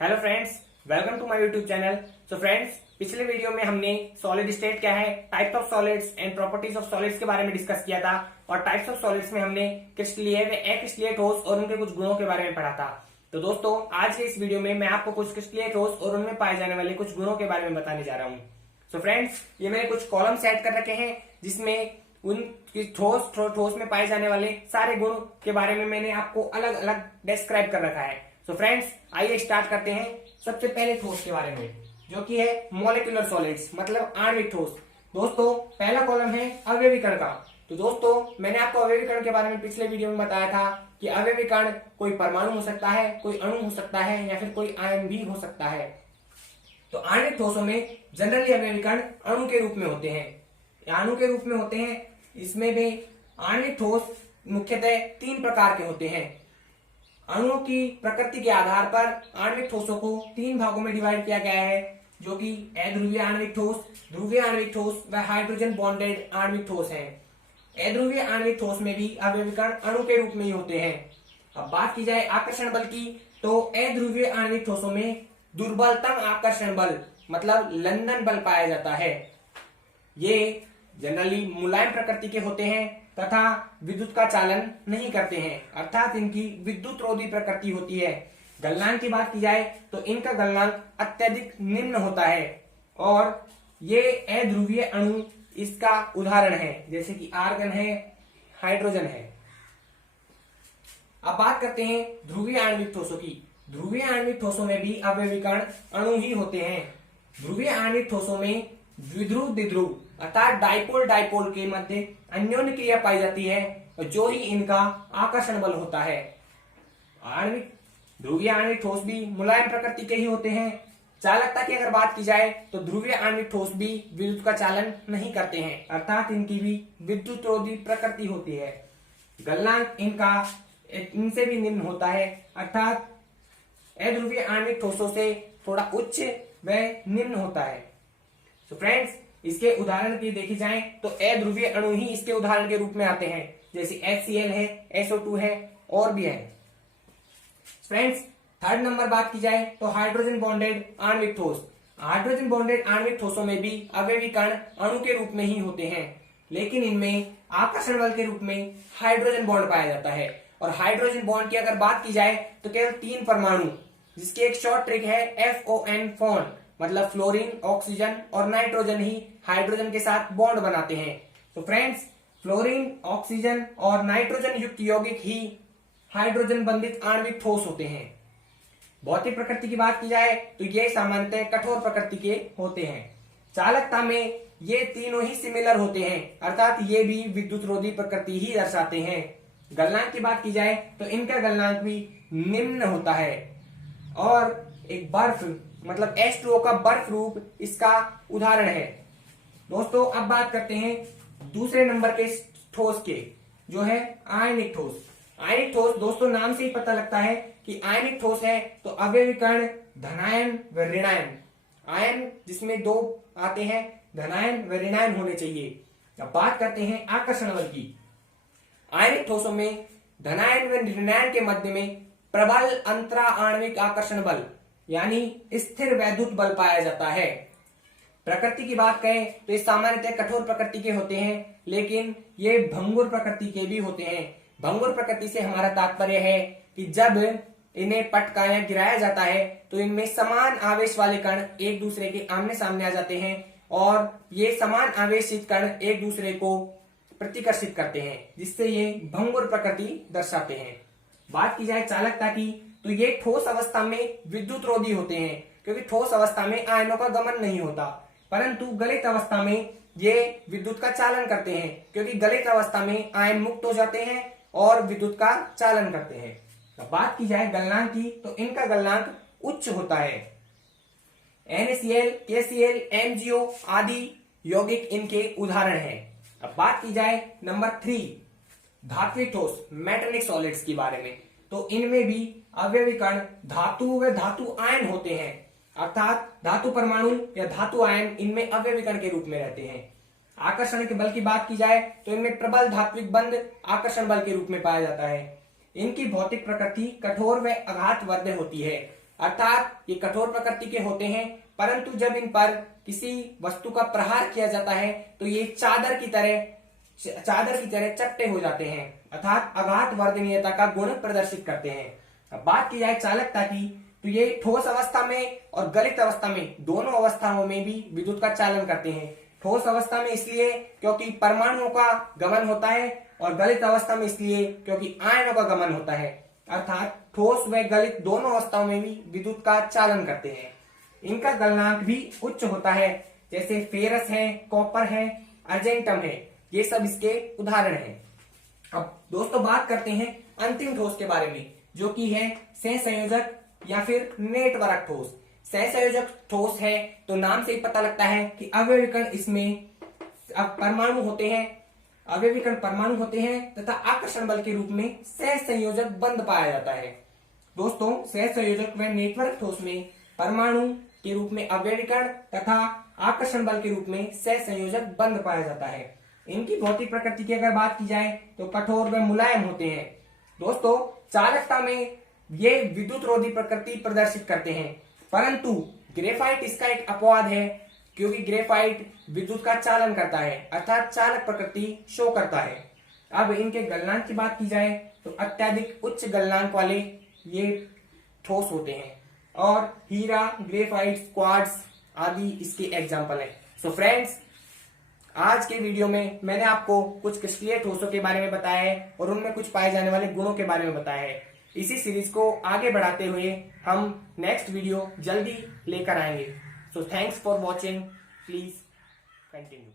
Hello friends, welcome to my YouTube channel. So friends, पिछले video में हमने solid state क्या है, types of solids and properties of solids के बारे में डिस्कस किया था। और टाइप्स ऑफ सॉलिड्स में हमने क्रिस्टलीय व अक्रिस्टलीय ठोस और उनके कुछ गुणों के बारे में पढ़ा था। तो दोस्तों, आज के इस वीडियो में मैं आपको कुछ क्रिस्टलीय ठोस और उनमें पाए जाने वाले कुछ गुणों के बारे में बताने जा रहा हूँ। सो फ्रेंड्स, ये मैंने कुछ कॉलम सेट कर रखे हैं जिसमें उन ठोस में पाए जाने वाले सारे गुण के बारे में मैंने आपको अलग अलग डिस्क्राइब कर रखा है। सो फ्रेंड्स, आइए स्टार्ट करते हैं सबसे पहले ठोस के बारे में, जो कि है मॉलिक्यूलर सॉलिड्स, मतलब आणविक ठोस। दोस्तों, पहला कॉलम है अवयवीकरण का। तो दोस्तों, मैंने आपको अवयवीकरण के बारे में पिछले वीडियो में बताया था कि अवयवीकरण कोई परमाणु हो सकता है, कोई अणु हो सकता है, या फिर कोई आयन भी हो सकता है। तो आणविक ठोसों में जनरली अवयवीकरण अणु के रूप में होते हैं, अणु के रूप में होते हैं। इसमें भी आणविक ठोस मुख्यतः तीन प्रकार के होते हैं। अणुओं की प्रकृति के आधार पर आणविक ठोसों को तीन भागों में डिवाइड किया गया है, जो कि अध्रुवीय आणविक ठोस, ध्रुवीय आणविक ठोस व हाइड्रोजन बॉन्डेड आणविक ठोस हैं। अध्रुवीय आणविक ठोस में भी अवयवीकरण अणु के रूप में ही होते हैं। अब बात की जाए आकर्षण बल की, तो अध्रुवीय आणविक ठोसों में दुर्बलतम आकर्षण बल मतलब लंदन बल पाया जाता है। ये जनरली मुलायम प्रकृति के होते हैं तथा विद्युत का चालन नहीं करते हैं, अर्थात इनकी विद्युत रोधी प्रकृति होती है। गलनांक की बात की जाए तो इनका गलनांक अत्यधिक निम्न होता है और ये अध्रुवीय अणु इसका उदाहरण है, जैसे कि आर्गन है, हाइड्रोजन है। अब बात करते हैं ध्रुवीय आणविक ठोसों की। ध्रुवीय आणविक ठोसों में भी अवयवीकरण अणु ही होते हैं। ध्रुवीय आणविक ठोसों में द्विध्रुव द्विध्रुव अर्थात डाइपोल डाइपोल के मध्य अन्योन्य क्रिया पाई जाती है, जो ही इनका आकर्षण बल होता है। आणविक ध्रुवीय आणविक ठोस भी मुलायम प्रकृति के ही होते हैं। चालकता की अगर बात की जाए तो ध्रुवीय आणविक ठोस भी विद्युत का चालन नहीं करते हैं, अर्थात इनकी भी विद्युत रोधी प्रकृति होती है। गलनांक इनका इनसे भी निम्न होता है, अर्थात अध्रुवीय आणविक ठोसों से थोड़ा उच्च व निम्न होता है। तो फ्रेंड्स, इसके उदाहरण की देखी जाए तो अध्रुवीय अणु ही इसके उदाहरण के रूप में आते हैं, जैसे HCl है, SO2 है और भी है। फ्रेंड्स, थर्ड नंबर बात की जाए तो हाइड्रोजन बॉन्डेड आणविक ठोस। हाइड्रोजन बॉन्डेड आणविक ठोसों में भी अवयवीकरण अणु के रूप में ही होते हैं, लेकिन इनमें आकर्षण बल के रूप में हाइड्रोजन बॉन्ड पाया जाता है। और हाइड्रोजन बॉन्ड की अगर बात की जाए तो केवल तीन परमाणु, जिसकी एक शॉर्ट ट्रिक है FON फॉन, मतलब फ्लोरीन, ऑक्सीजन और नाइट्रोजन ही हाइड्रोजन के साथ बॉन्ड बनाते हैं। तो फ्रेंड्स, फ्लोरीन, ऑक्सीजन और नाइट्रोजन युक्त यौगिक ही हाइड्रोजन बंधित आणविक ठोस होते हैं। भौतिक प्रकृति की बात की जाए तो ये सामान्यतः कठोर प्रकृति के होते हैं। चालकता में ये तीनों ही सिमिलर होते हैं, अर्थात ये भी विद्युत रोधी प्रकृति ही दर्शाते हैं। गलनांक की बात की जाए तो इनका गलनांक भी निम्न होता है और एक बर्फ मतलब H2O का बर्फ रूप इसका उदाहरण है। दोस्तों, अब बात करते हैं दूसरे नंबर के ठोस के, जो है आयनिक ठोस। आयनिक ठोस, दोस्तों नाम से ही पता लगता है कि आयनिक ठोस है तो अवयवीकरण धनायन व ऋणायन, आयन जिसमें दो आते हैं, धनायन व ऋणायन होने चाहिए। अब बात करते हैं आकर्षण बल की। आयनिक ठोसों में धनायन व ऋणायन के मध्य में प्रबल अंतरा आणविक आकर्षण बल यानी स्थिर वैद्युत बल पाया जाता है। प्रकृति की बात करें तो ये सामान्यतः कठोर प्रकृति के होते हैं, लेकिन ये भंगुर प्रकृति के भी होते हैं। भंगुर प्रकृति से हमारा तात्पर्य है कि जब इन्हें पटकाया गिराया जाता है तो इनमें समान आवेश वाले कण एक दूसरे के आमने सामने आ जाते हैं और ये समान आवेशित कण एक दूसरे को प्रतिकर्षित करते हैं, जिससे ये भंगुर प्रकृति दर्शाते हैं। बात की जाए चालकता की तो ये ठोस अवस्था में विद्युत रोधी होते हैं, क्योंकि ठोस अवस्था में आयनों का गमन नहीं होता, परंतु गलित अवस्था में ये विद्युत का चालन करते हैं, क्योंकि गलित अवस्था में आयन मुक्त हो जाते हैं और विद्युत का चालन करते हैं। तो बात की जाए गलनांक की तो इनका गलनांक उच्च होता है। NaCl, KCl, MgO आदि यौगिक इनके उदाहरण हैं। अब बात की जाए नंबर 3 धात्विक ठोस मेटेलिक सॉलिड्स के बारे में, तो इनमें भी अवयवीकरण धातु व धातु आयन होते हैं, अर्थात धातु परमाणु या धातु आयन इनमें अवयवीकरण के रूप में रहते हैं। आकर्षण के बल की बात की जाए तो इनमें प्रबल धात्विक बंध आकर्षण बल के रूप में पाया जाता है। इनकी भौतिक प्रकृति कठोर व आघात वर्ध होती है। अर्थात ये कठोर प्रकृति के होते हैं, परंतु जब इन पर किसी वस्तु का प्रहार किया जाता है तो ये चादर की तरह चपटे हो जाते हैं, अर्थात आघात वर्धनीयता का गुण प्रदर्शित करते हैं। अब बात की जाए चालकता की, तो ये ठोस अवस्था में और गलित अवस्था में, दोनों अवस्थाओं में भी विद्युत का चालन करते हैं। ठोस अवस्था में इसलिए क्योंकि परमाणुओं का गमन होता है, और गलित अवस्था में इसलिए क्योंकि आयनों का गमन होता है। अर्थात ठोस व गलित दोनों अवस्थाओं में भी विद्युत का चालन करते हैं। इनका गलनांक भी उच्च होता है, जैसे फेरस है, कॉपर है, अर्जेंटम है, ये सब इसके उदाहरण हैं। अब दोस्तों बात करते हैं अंतिम ठोस के बारे में, जो कि है सहसंयोजक या फिर नेटवर्क ठोस। सहसंयोजक ठोस है तो नाम से ही पता लगता है कि अवयवीकरण इसमें परमाणु होते हैं, अवयवीकरण परमाणु होते हैं तथा आकर्षण बल के रूप में सहसंयोजक बंध पाया जाता है। दोस्तों सहसंयोजक व नेटवर्क ठोस में परमाणु के रूप में अवयवीकरण तथा आकर्षण बल के रूप में सहसंयोजक बंध पाया जाता है। इनकी भौतिक प्रकृति की अगर बात की जाए तो कठोर व मुलायम होते हैं। दोस्तों चालकता में ये विद्युत रोधी प्रकृति प्रदर्शित करते हैं, परंतु ग्रेफाइट इसका एक अपवाद है, क्योंकि ग्रेफाइट विद्युत का चालन करता है, अर्थात चालक प्रकृति शो करता है। अब इनके गलनांक की बात की जाए तो अत्यधिक उच्च गलनांक वाले ये ठोस होते हैं, और हीरा, ग्रेफाइट, क्वार्ट्ज आदि इसके एग्जाम्पल हैं। सो फ्रेंड्स, आज के वीडियो में मैंने आपको कुछ क्रिस्टलीय ठोसों के बारे में बताया है और उनमें कुछ पाए जाने वाले गुणों के बारे में बताया है। इसी सीरीज को आगे बढ़ाते हुए हम नेक्स्ट वीडियो जल्दी लेकर आएंगे। So thanks for watching, please continue.